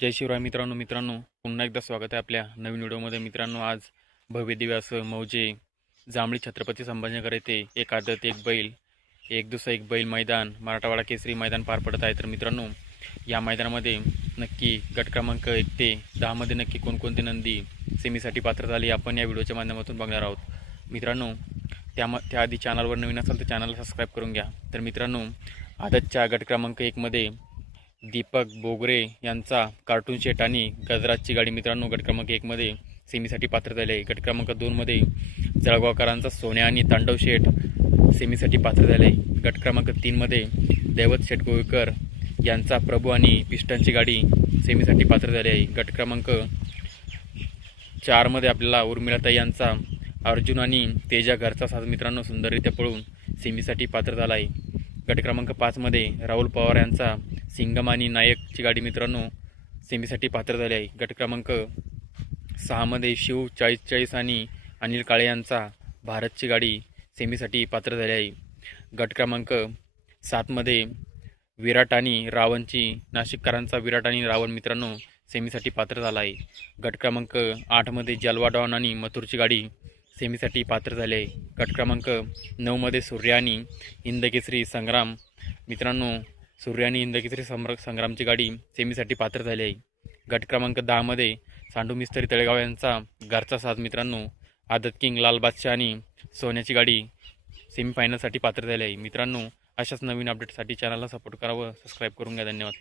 जय शिवराय मित्रांनो पुन्हा एकदा स्वागत आहे आपल्या नवीन व्हिडिओमध्ये। मित्रांनो, आज भव्य दिव्य असं मौजे जांभळी छत्रपती संभाजीनगर येथे एक आदत एक बैल एक दुसरा एक बैल मैदान मराठवाडा केसरी मैदान पार पडत आहे। तर मित्रांनो, या मैदानामध्ये नक्की गट क्रमांक 1 ते 10 मध्ये नक्की कोणकोणते नंदी सेमीसाठी पात्र झाले आपण या व्हिडिओच्या माध्यमातून बघणार आहोत। मित्रांनो, त्याआधी चॅनलवर नवीन असाल तर चॅनलला सबस्क्राईब करून घ्या। तर मित्रांनो, आदतच्या गट क्रमांक 1 मध्ये दीपक बोगरे यांचा कार्टून शेट आणि गजराजची गाडी मित्रांनो गट क्रमांक 1 मध्ये सेमीसाठी पात्र झाले आहे। गट क्रमांक 2 मध्ये जळगावकरांचा सोन्या आणि तांडव शेठ सेमीसाठी पात्र झाले। गट क्रमांक 3 मध्ये दैवत शेठ गोवेकर यांचा प्रभू आणि पिस्टनची गाडी सेमीसाठी पात्र झाली आहे। गट क्रमांक 4 मध्ये आपल्याला उर्मिलाताई यांचा अर्जुन आणि तेजा घरचा साथ मित्रांनो सुंदररित्या पळून सेमीसाठी पात्र झाला आहे। गट क्रमांक 5 मध्ये राहुल पवार यांचा सिंगम आणि नायकची गाडी मित्रांनो सेमीसाठी पात्र झाली आहे। गट क्रमांक 6 मध्ये शिव 40 आणि अनिल काळे यांचा भारतची गाडी सेमीसाठी पात्र झाली आहे। गट क्रमांक 7 मध्ये विराट आणि रावणची नाशिककरांचा विराट आणि रावण मित्रांनो सेमीसाठी पात्र झाला आहे। गट क्रमांक 8 मध्ये जलवा डॉन आणि मथुरची गाडी सेमीसाठी पात्र झाले आहे। गट क्रमांक 9 मध्ये सूर्य आणि हिंदकेसरी संग्राम मित्रांनो सूर्य आणि हिंदकेसरी संग्रामची गाडी सेमीसाठी पात्र झाली आहे। गट क्रमांक 10 मध्ये सांडू मिस्त्री तळेगाव यांचा घरचा साथ मित्रांनो आदत किंग लाल बादशाह आणि सोन्याची गाडी सेमीफायनलसाठी पात्र झाली आहे। मित्रांनो, अशाच नवीन अपडेटसाठी चॅनलला सपोर्ट करावं, सबस्क्राईब करून घ्या। धन्यवाद।